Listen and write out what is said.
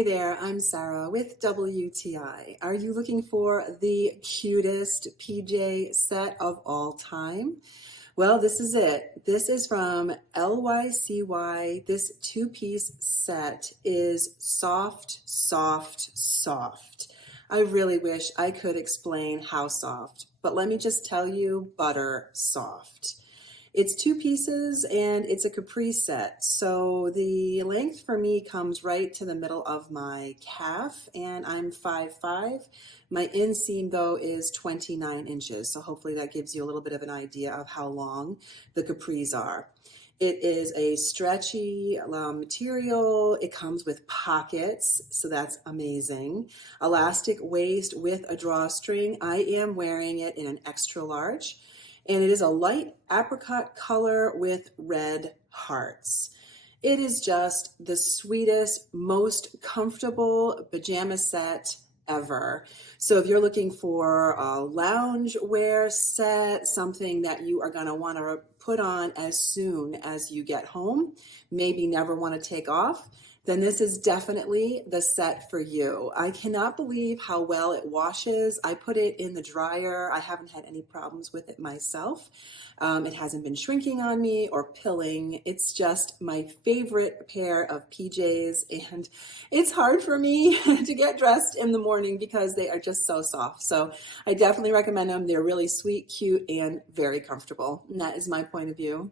Hey there, I'm Sarah with WTI. Are you looking for the cutest PJ set of all time? Well, this is it. This is from LYCY. This two-piece set is soft, soft, soft. I really wish I could explain how soft, but let me just tell you, butter soft. It's two pieces and it's a capri set. So the length for me comes right to the middle of my calf and I'm 5'5". My inseam though is 29 inches. So hopefully that gives you a little bit of an idea of how long the capris are. It is a stretchy material. It comes with pockets, so that's amazing. Elastic waist with a drawstring. I am wearing it in an extra large. And it is a light apricot color with red hearts. It is just the sweetest, most comfortable pajama set ever. So if you're looking for a lounge wear set, something that you are going to want to put on as soon as you get home, maybe never want to take off, then this is definitely the set for you. I cannot believe how well it washes. I put it in the dryer. I haven't had any problems with it myself. It hasn't been shrinking on me or pilling. It's just my favorite pair of PJs, and it's hard for me to get dressed in the morning because they are just so soft. So I definitely recommend them. They're really sweet, cute, and very comfortable. And that is my point of view.